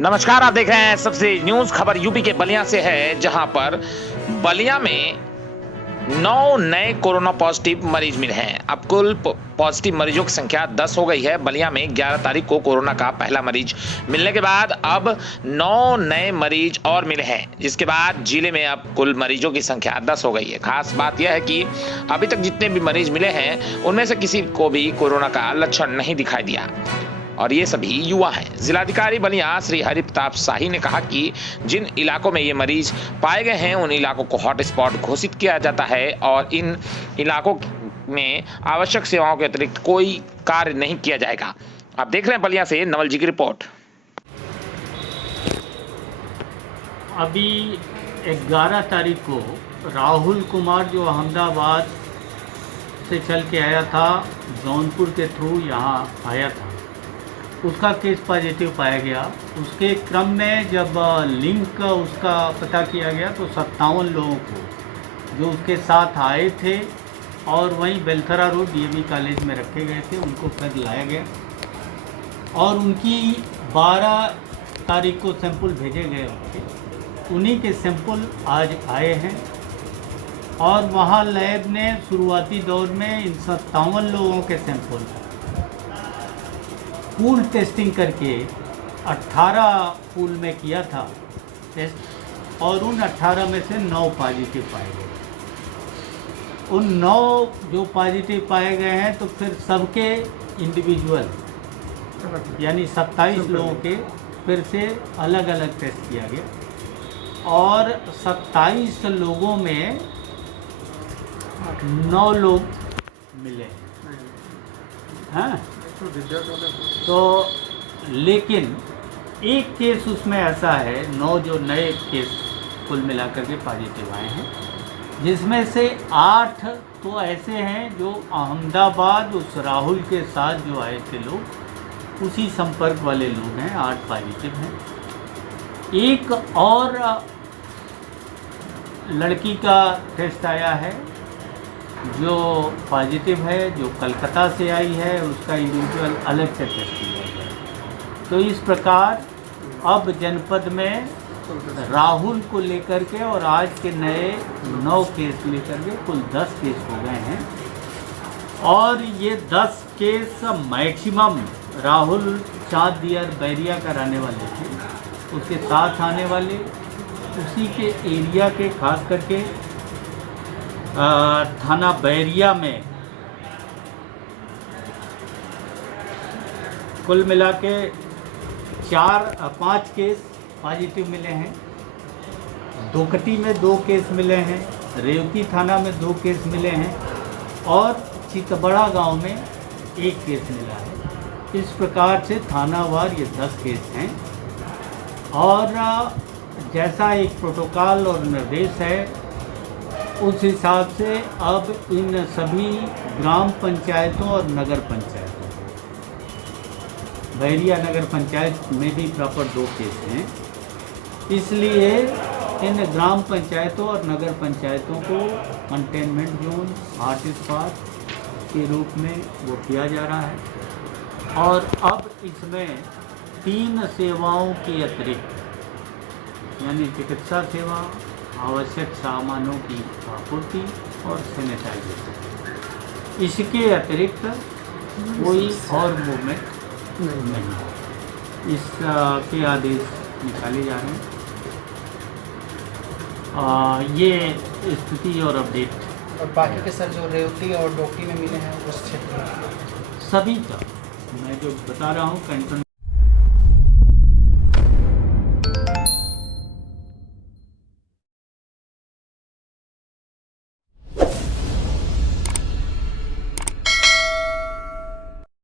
नमस्कार, आप देख रहे हैं सबसे न्यूज खबर। यूपी के बलिया से है, जहां पर बलिया में 9 नए कोरोना पॉजिटिव मरीज मिले हैं। अब कुल पॉजिटिव मरीजों की संख्या 10 हो गई है। बलिया में 11 तारीख को कोरोना का पहला मरीज मिलने के बाद अब 9 नए मरीज और मिले हैं, जिसके बाद जिले में अब कुल मरीजों की संख्या 10 हो गई है। खास बात यह है कि अभी तक जितने भी मरीज मिले हैं उनमें से किसी को भी कोरोना का लक्षण नहीं दिखाई दिया और ये सभी युवा हैं। जिलाधिकारी बलिया श्री हरि प्रताप शाही ने कहा कि जिन इलाकों में ये मरीज पाए गए हैं उन इलाकों को हॉट स्पॉट घोषित किया जाता है और इन इलाकों में आवश्यक सेवाओं के अतिरिक्त कोई कार्य नहीं किया जाएगा। आप देख रहे हैं बलिया से नवल जी की रिपोर्ट। अभी 11 तारीख को राहुल कुमार जो अहमदाबाद से चल के आया था, जौनपुर के थ्रू यहाँ आया था, उसका केस पॉजिटिव पाया गया। उसके क्रम में जब लिंक उसका पता किया गया तो 57 लोगों को जो उसके साथ आए थे और वहीं बेलथरा रोड डीएवी कॉलेज में रखे गए थे, उनको फिर लाया गया और उनकी 12 तारीख को सैंपल भेजे गए थे। उन्हीं के सैंपल आज आए हैं और वहाँ लैब ने शुरुआती दौर में इन 57 लोगों के सैंपल पूल टेस्टिंग करके 18 पूल में किया था टेस्ट और उन 18 में से 9 पॉजिटिव पाए गए। उन 9 जो पॉजिटिव पाए गए हैं तो फिर सबके इंडिविजुअल यानी 27 लोगों के फिर से अलग अलग टेस्ट किया गया और 27 लोगों में 9 लोग मिले हैं। तो लेकिन एक केस उसमें ऐसा है, 9 जो नए केस कुल मिलाकर के पॉजिटिव आए हैं, जिसमें से 8 तो ऐसे हैं जो अहमदाबाद उस राहुल के साथ जो आए थे लोग, उसी संपर्क वाले लोग हैं, 8 पॉजिटिव हैं। एक और लड़की का टेस्ट आया है जो पॉजिटिव है, जो कलकत्ता से आई है, उसका इंडिविजुअल अलग से टेस्ट किया गया। तो इस प्रकार अब जनपद में राहुल को लेकर के और आज के नए 9 केस लेकर के कुल 10 केस हो गए हैं और ये 10 केस मैक्सिमम राहुल चाँद दियर बैरिया का रहने वाले थे, उसके साथ आने वाले उसी के एरिया के, खास करके थाना बैरिया में कुल मिला के 5 केस पॉजिटिव मिले हैं। दोकटी में 2 केस मिले हैं, रेवती थाना में 2 केस मिले हैं और चितबड़ा गांव में 1 केस मिला है। इस प्रकार से थानावार ये 10 केस हैं और जैसा एक प्रोटोकॉल और निर्देश है उस हिसाब से अब इन सभी ग्राम पंचायतों और नगर पंचायतों, बैरिया नगर पंचायत में भी प्रॉपर 2 केस हैं, इसलिए इन ग्राम पंचायतों और नगर पंचायतों को कंटेनमेंट जोन, हॉट स्पॉट के रूप में वो किया जा रहा है। और अब इसमें 3 सेवाओं के अतिरिक्त यानी चिकित्सा सेवा, आवश्यक सामानों की आपूर्ति और सैनिटाइजेशन, इसके अतिरिक्त कोई और मूवमेंट नहीं है। इसके आदेश निकाले जा रहे हैं। ये स्थिति और अपडेट। और बाकी के सर जो रेवती और डोकी में मिले हैं उस क्षेत्र में सभी का मैं जो बता रहा हूँ कैंटोन